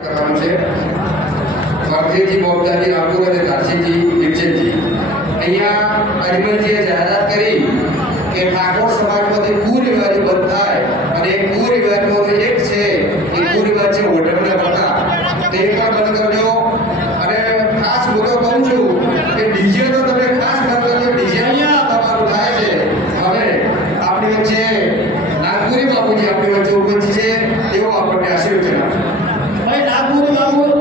से ફરજેજી મોબદારી આપુર અને કાશીજી વિરચનજી અહીંયા અજમલજીએ જાહેરાત કરી કે ઠાકોર સમાજમાં державою